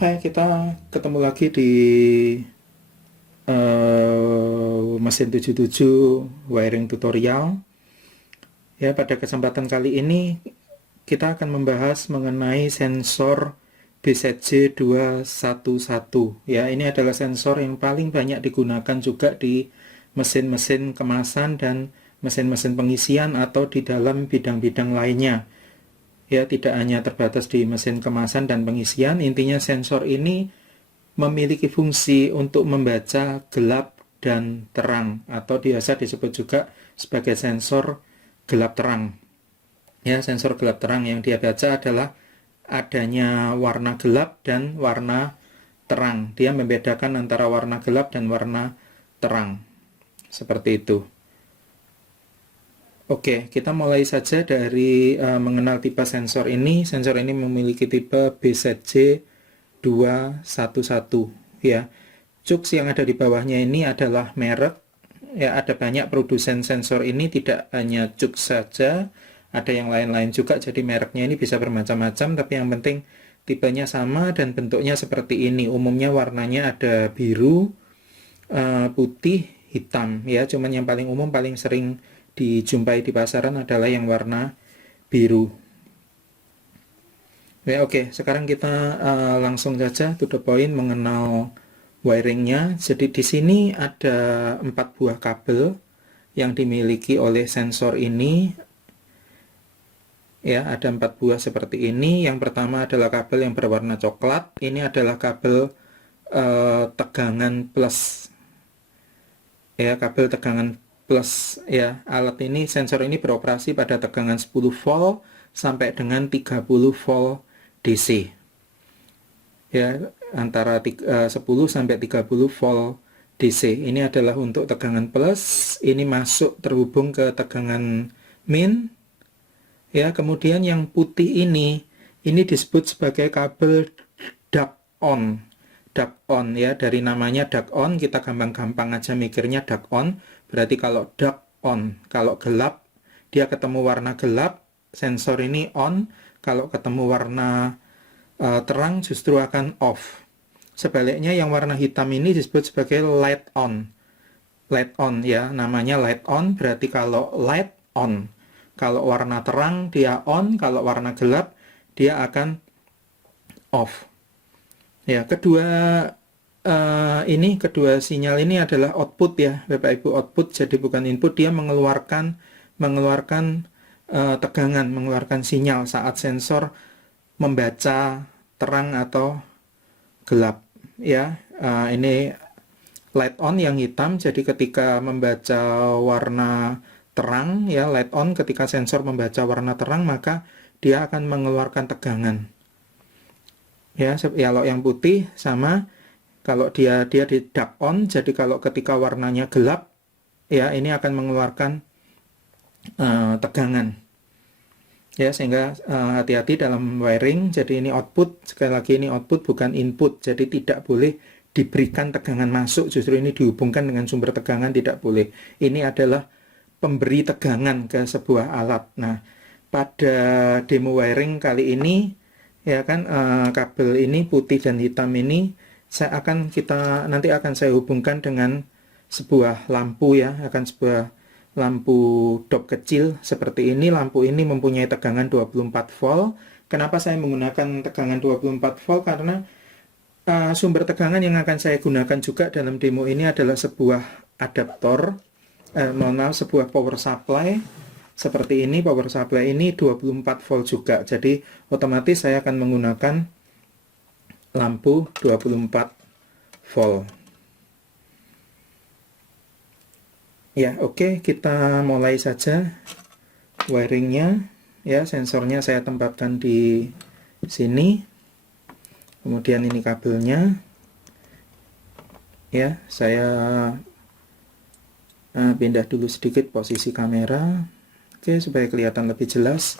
Hai, kita ketemu lagi di mesin 77 wiring tutorial. Ya, pada kesempatan kali ini kita akan membahas mengenai sensor BZJ211. Ya, ini adalah sensor yang paling banyak digunakan juga di mesin-mesin kemasan dan mesin-mesin pengisian atau di dalam bidang-bidang lainnya. Ya, tidak hanya terbatas di mesin kemasan dan pengisian, intinya sensor ini memiliki fungsi untuk membaca gelap dan terang, atau biasa disebut juga sebagai sensor gelap terang. Ya, sensor gelap terang yang dia baca adalah adanya warna gelap dan warna terang. Dia membedakan antara warna gelap dan warna terang. Seperti itu. Oke, kita mulai saja dari mengenal tipe sensor ini. Sensor ini memiliki tipe BZJ211, ya. Cux yang ada di bawahnya ini adalah merek. Ya, ada banyak produsen sensor ini, tidak hanya Cux saja, ada yang lain-lain juga. Jadi mereknya ini bisa bermacam-macam, tapi yang penting tipenya sama dan bentuknya seperti ini. Umumnya warnanya ada biru, putih, hitam, ya. Cuman yang paling umum, paling sering dijumpai di pasaran adalah yang warna biru. Ya, oke, sekarang kita langsung saja to the point mengenal wiringnya. Jadi di sini ada 4 buah kabel yang dimiliki oleh sensor ini. Ya, ada 4 buah seperti ini. Yang pertama adalah kabel yang berwarna coklat. Ini adalah kabel tegangan plus. Ya, kabel tegangan plus. Ya, alat ini, sensor ini beroperasi pada tegangan 10 volt sampai dengan 30 volt DC. Ya, antara 10 sampai 30 volt DC. Ini adalah untuk tegangan plus, ini masuk terhubung ke tegangan min. Ya, kemudian yang putih ini disebut sebagai kabel duck on. Duck on, ya, dari namanya duck on kita gampang-gampang aja mikirnya duck on, berarti kalau duck on, kalau gelap dia ketemu warna gelap, sensor ini on. Kalau ketemu warna terang justru akan off. Sebaliknya yang warna hitam ini disebut sebagai light on. Light on, ya, namanya light on, berarti kalau light on, kalau warna terang dia on, kalau warna gelap dia akan off. Ya, kedua sinyal ini adalah output, ya Bapak Ibu, output, jadi bukan input. Dia mengeluarkan tegangan, mengeluarkan sinyal saat sensor membaca terang atau gelap, ya. Ini light on yang hitam, jadi ketika membaca warna terang, ya, light on, ketika sensor membaca warna terang maka dia akan mengeluarkan tegangan. Ya, kalau yang putih sama, kalau dia di duck on, jadi kalau ketika warnanya gelap, ya, ini akan mengeluarkan tegangan. Ya, sehingga hati-hati dalam wiring. Jadi ini output, sekali lagi ini output bukan input, jadi tidak boleh diberikan tegangan masuk, justru ini dihubungkan dengan sumber tegangan, tidak boleh. Ini adalah pemberi tegangan ke sebuah alat. Nah, pada demo wiring kali ini, ya kan, kabel ini putih dan hitam ini nanti akan saya hubungkan dengan sebuah lampu, ya, akan sebuah lampu dop kecil seperti ini. Lampu ini mempunyai tegangan 24 volt. Kenapa saya menggunakan tegangan 24 volt? Karena sumber tegangan yang akan saya gunakan juga dalam demo ini adalah sebuah adaptor, sebuah power supply seperti ini. Power supply ini 24 volt juga, jadi otomatis saya akan menggunakan lampu 24 volt. Ya, oke, kita mulai saja wiringnya. Ya, sensornya saya tempatkan di sini. Kemudian ini kabelnya. Ya, saya pindah dulu sedikit posisi kamera. Oke, supaya kelihatan lebih jelas.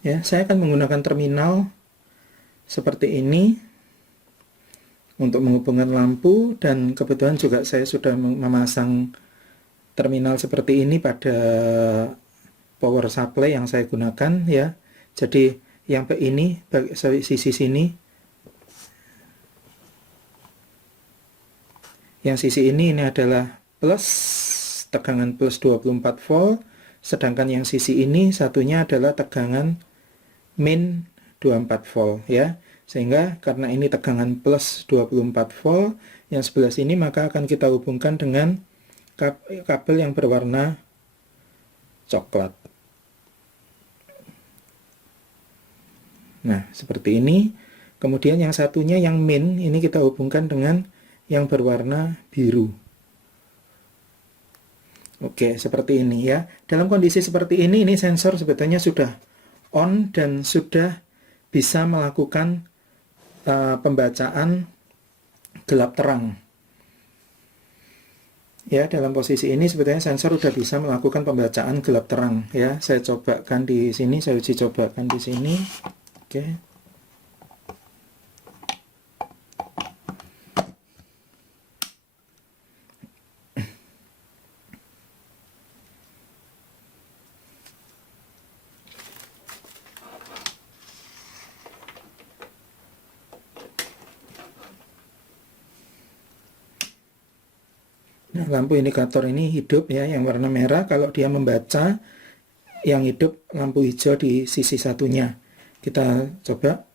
Ya, saya akan menggunakan terminal seperti ini untuk menghubungkan lampu, dan kebetulan juga saya sudah memasang terminal seperti ini pada power supply yang saya gunakan ya. Jadi yang ini sisi sini, yang sisi ini adalah plus, tegangan plus 24 volt, sedangkan yang sisi ini satunya adalah tegangan min 24 volt ya. Sehingga karena ini tegangan plus 24 volt, yang sebelah sini maka akan kita hubungkan dengan kabel yang berwarna coklat. Nah, seperti ini. Kemudian yang satunya yang min ini kita hubungkan dengan yang berwarna biru. Oke, seperti ini ya. Dalam kondisi seperti ini sensor sebetulnya sudah on dan sudah bisa melakukan pembacaan gelap terang. Ya, dalam posisi ini sebetulnya sensor sudah bisa melakukan pembacaan gelap terang ya. Saya cobakan di sini, saya uji cobakan di sini. Oke. Nah, lampu indikator ini hidup ya, yang warna merah kalau dia membaca, yang hidup lampu hijau di sisi satunya. Kita coba.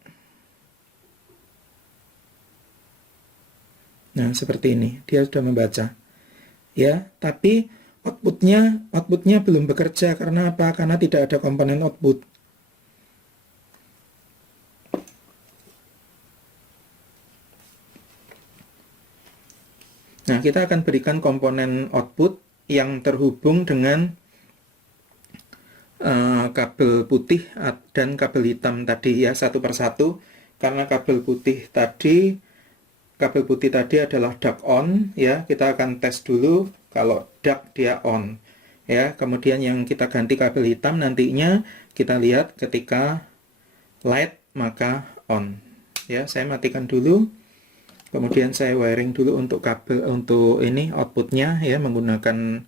Nah, seperti ini, dia sudah membaca. Ya, tapi outputnya belum bekerja. Karena apa? Karena tidak ada komponen output. Nah, kita akan berikan komponen output yang terhubung dengan kabel putih dan kabel hitam tadi ya, satu persatu. Karena kabel putih tadi adalah duck on ya, kita akan tes dulu kalau duck dia on ya. Kemudian yang kita ganti kabel hitam nantinya kita lihat ketika light maka on ya. Saya matikan dulu. Kemudian saya wiring dulu untuk kabel, untuk ini outputnya ya, menggunakan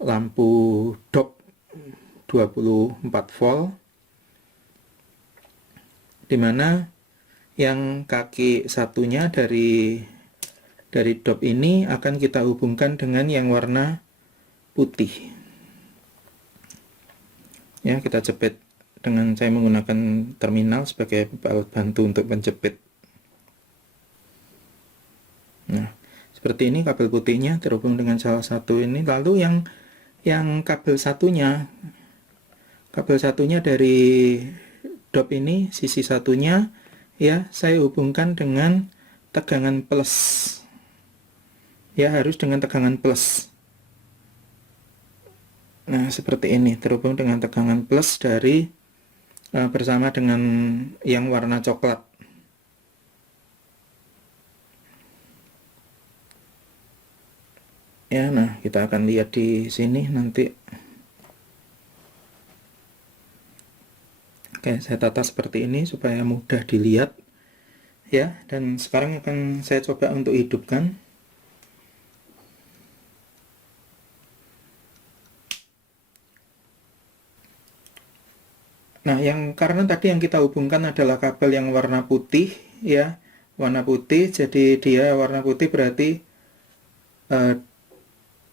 lampu dop 24 volt, dimana yang kaki satunya dari dop ini akan kita hubungkan dengan yang warna putih ya. Kita jepit dengan saya menggunakan terminal sebagai alat bantu untuk menjepit. Nah, seperti ini kabel putihnya terhubung dengan salah satu ini. Lalu yang kabel satunya dari dop ini, sisi satunya ya, saya hubungkan dengan tegangan plus. Ya, harus dengan tegangan plus. Nah, seperti ini, terhubung dengan tegangan plus dari bersama dengan yang warna coklat. Ya, nah kita akan lihat di sini nanti. Oke, saya tata seperti ini supaya mudah dilihat ya. Dan sekarang akan saya coba untuk hidupkan. Nah, karena tadi yang kita hubungkan adalah kabel yang warna putih ya, warna putih. Jadi dia warna putih berarti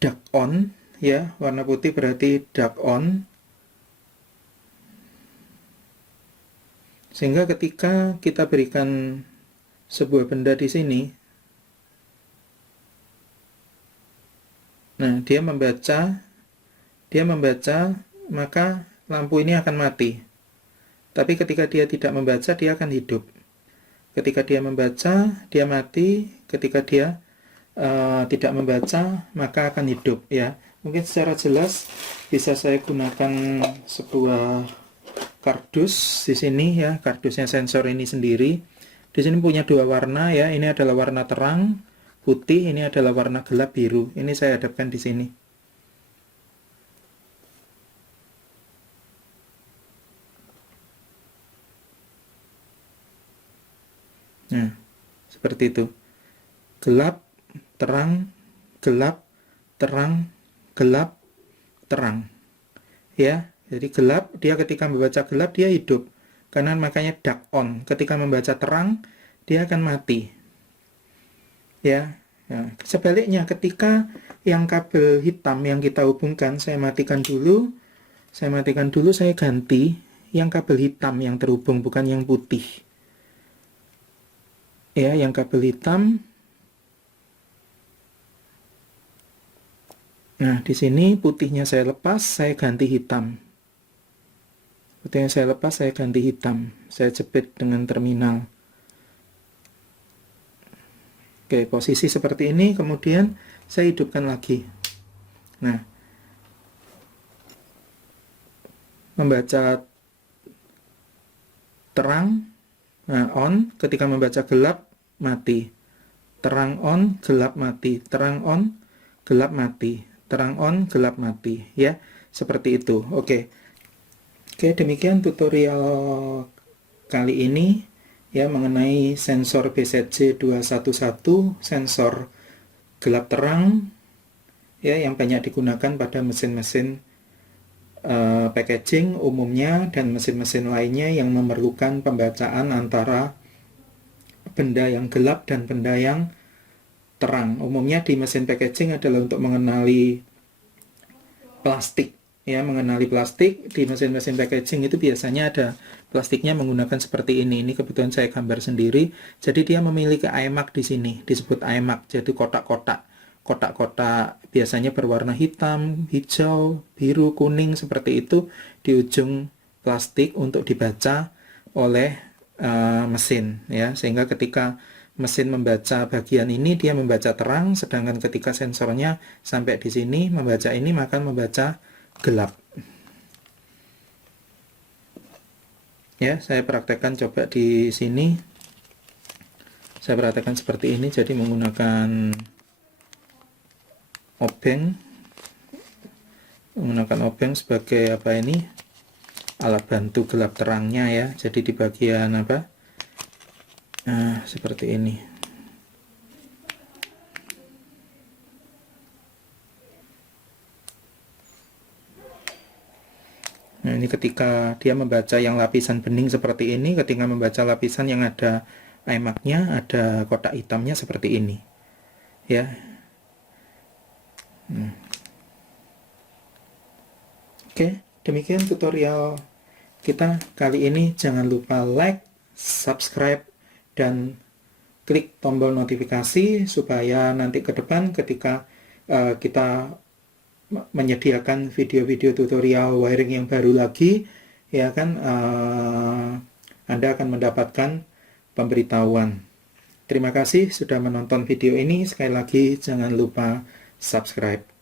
duck on ya, warna putih berarti duck on. Sehingga ketika kita berikan sebuah benda di sini, nah dia membaca, maka lampu ini akan mati. Tapi ketika dia tidak membaca, dia akan hidup. Ketika dia membaca, dia mati. Ketika dia tidak membaca, maka akan hidup ya. Mungkin secara jelas bisa saya gunakan sebuah kardus di sini ya, kardusnya sensor ini sendiri. Di sini punya dua warna ya. Ini adalah warna terang putih, ini adalah warna gelap biru. Ini saya hadapkan di sini. Nah, seperti itu. gelap, terang, gelap, terang, gelap, terang. Ya, jadi gelap, dia ketika membaca gelap dia hidup. Karena makanya dark on. Ketika membaca terang, dia akan mati. Ya. Nah, sebaliknya ketika yang kabel hitam yang kita hubungkan, saya matikan dulu, saya ganti yang kabel hitam yang terhubung, bukan yang putih. Ya, yang kabel hitam. Nah, di sini putihnya saya lepas, saya ganti hitam. Putihnya saya lepas, saya ganti hitam. Saya jepit dengan terminal. Oke, posisi seperti ini, kemudian saya hidupkan lagi. Nah, membaca terang, nah on, ketika membaca gelap, mati. Terang on, gelap mati. Terang on, gelap mati. Terang on, gelap mati. Ya, seperti itu. Oke, demikian tutorial kali ini. Ya, mengenai sensor BZC211, sensor gelap terang, ya, yang banyak digunakan pada mesin-mesin packaging umumnya dan mesin-mesin lainnya yang memerlukan pembacaan antara benda yang gelap dan benda yang terang. Umumnya di mesin packaging adalah untuk mengenali plastik. Ya, mengenali plastik di mesin-mesin packaging itu biasanya ada plastiknya menggunakan seperti ini. Ini kebetulan saya gambar sendiri. Jadi dia memiliki iMac di sini, disebut iMac. Jadi kotak-kotak. Kotak-kotak biasanya berwarna hitam, hijau, biru, kuning seperti itu di ujung plastik untuk dibaca oleh mesin. Ya, sehingga ketika mesin membaca bagian ini dia membaca terang, sedangkan ketika sensornya sampai di sini membaca ini maka membaca gelap. Ya, saya praktekkan coba di sini. Saya praktekkan seperti ini, jadi menggunakan obeng sebagai apa ini? Alat bantu gelap terangnya ya. Jadi di bagian apa? Nah, seperti ini. Nah, ini ketika dia membaca yang lapisan bening seperti ini, ketika membaca lapisan yang ada iMac-nya, ada kotak hitamnya seperti ini. Ya. Oke, demikian tutorial kita kali ini. Jangan lupa like, subscribe, dan klik tombol notifikasi supaya nanti ke depan ketika kita menyediakan video-video tutorial wiring yang baru lagi, ya kan, Anda akan mendapatkan pemberitahuan. Terima kasih sudah menonton video ini. Sekali lagi jangan lupa subscribe.